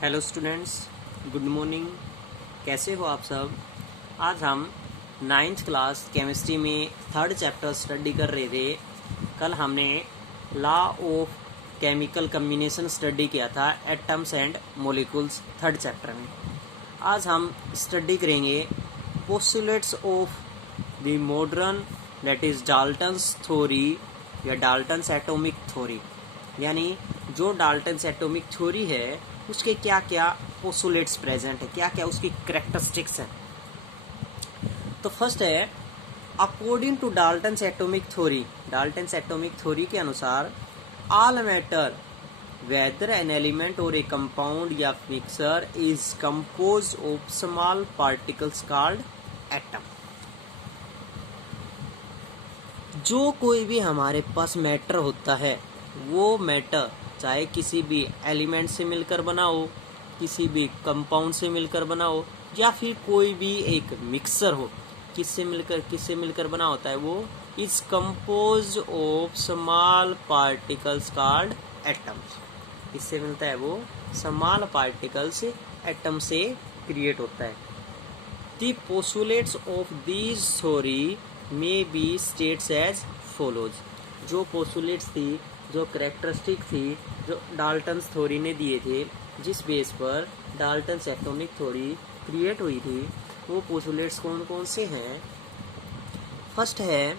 Hello students, good morning. कैसे हो आप सब। आज हम 9th क्लास केमिस्ट्री में 3rd चैप्टर स्टडी कर रहे थे। कल हमने law of chemical combination study किया था atoms and molecules 3rd chapter में। आज हम स्टडी करेंगे postulates of the modern that is Dalton's theory या डाल्टन्स एटॉमिक थ्योरी, यानी जो डाल्टन्स एटॉमिक थ्योरी है उसके क्या क्या पोस्टुलेट्स प्रेजेंट है, क्या क्या उसकी कैरेक्टरिस्टिक्स हैं। तो फर्स्ट है according to Dalton's atomic theory. Dalton's atomic theory के अनुसार all matter whether an element और ए कंपाउंड या mixture is composed of small particles called atom. जो कोई भी हमारे पास मैटर होता है वो मैटर चाहे किसी भी एलिमेंट से मिलकर बना हो, किसी भी कंपाउंड से मिलकर बना हो, या फिर कोई भी एक मिक्सर हो, किससे मिलकर बना होता है, वो is composed of small particles called atoms. किससे मिलता है, वो स्मॉल पार्टिकल्स एटम से क्रिएट होता है। The postulates of this theory may be stated as follows. जो पोस्टुलेट्स थी, जो कैरेक्टरिस्टिक थी, जो डाल्टन्स थ्योरी ने दिए थे, जिस बेस पर डाल्टन्स एटॉमिक थ्योरी क्रिएट हुई थी, वो पोस्टुलेट्स कौन कौन से हैं। फर्स्ट है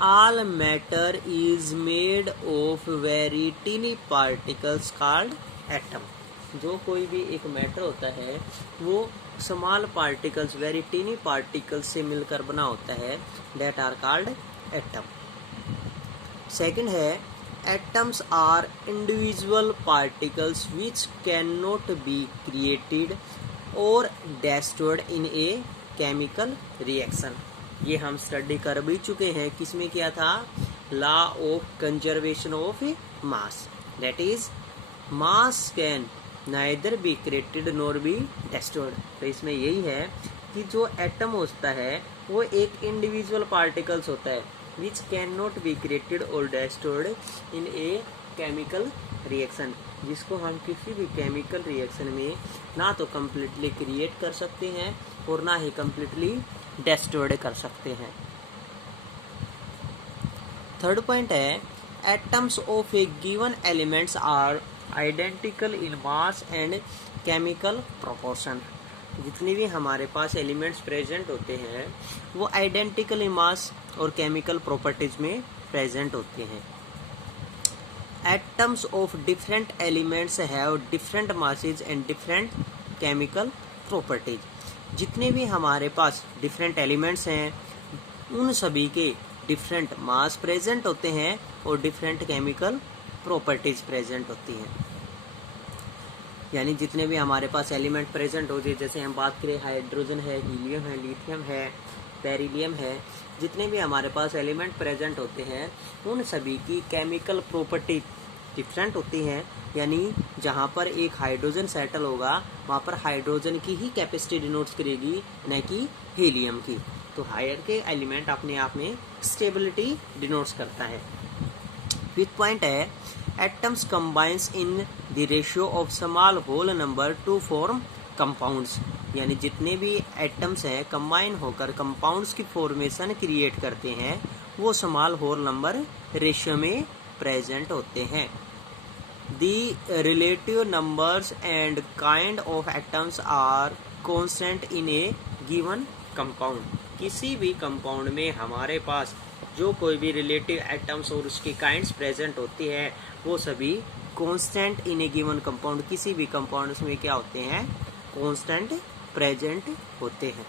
all matter is made of very tiny particles called atom. जो कोई भी एक मैटर होता है वो small particles, very tiny particles से मिलकर बना होता है, that are called atom. Second है atoms are individual particles which cannot be created or destroyed in a chemical reaction। ये हम स्टडी कर भी चुके हैं। किसमें किया था, law of conservation of mass, that is mass can neither be created nor be destroyed। तो इसमें यही है कि जो एटम होता है वो एक इंडिविजुअल पार्टिकल्स होता है which cannot be created or destroyed in a chemical reaction, जिसको हम किसी भी केमिकल रिएक्शन में ना तो कम्प्लीटली क्रिएट कर सकते हैं और ना ही कम्प्लीटली डेस्ट्रॉयड कर सकते हैं। थर्ड पॉइंट है atoms of a given elements are identical in mass and chemical proportion. जितने भी हमारे पास एलिमेंट्स प्रेजेंट होते हैं वो आइडेंटिकल इन मास और केमिकल प्रॉपर्टीज में प्रेजेंट होते हैं। Atoms of different elements have different masses and different chemical properties. जितने भी हमारे पास डिफरेंट एलिमेंट्स हैं उन सभी के डिफरेंट मास प्रेजेंट होते हैं और डिफरेंट केमिकल प्रॉपर्टीज प्रेजेंट होती हैं। यानी जितने भी हमारे पास एलिमेंट प्रेजेंट होते हैं, जैसे हम बात करें हाइड्रोजन है, हीलियम है, लिथियम है, बेरिलियम है, जितने भी हमारे पास एलिमेंट प्रेजेंट होते हैं उन सभी की केमिकल प्रॉपर्टी डिफरेंट होती हैं। यानी जहाँ पर एक हाइड्रोजन सेटल होगा वहाँ पर हाइड्रोजन की ही कैपेसिटी डिनोट्स करेगी, न कि हीलियम की। तो हायर के एलिमेंट अपने आप में स्टेबिलिटी डिनोट्स करता है। फिफ्थ पॉइंट है atoms combines in the ratio of small whole number to form compounds. यानी जितने भी एटम्स हैं कंबाइन होकर कंपाउंड्स की फॉर्मेशन क्रिएट करते हैं वो स्मॉल होल नंबर रेशियो में प्रेजेंट होते हैं। The relative numbers and kind of atoms are constant in a given compound. किसी भी कंपाउंड में हमारे पास जो कोई भी रिलेटिव एटम्स और उसकी काइंड्स प्रेजेंट होती है वो सभी constant in a given compound, किसी भी कंपाउंड्स में क्या होते हैं, कांस्टेंट प्रेजेंट होते हैं।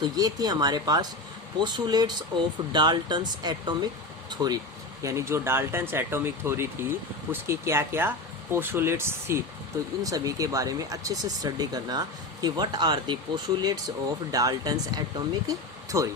तो ये थी हमारे पास postulates of Dalton's atomic theory, यानी जो डाल्टन्स एटॉमिक थ्योरी थी उसकी क्या क्या पोस्टुलेट्स थी। तो इन सभी के बारे में अच्छे से स्टडी करना कि what are the postulates of Dalton's atomic theory.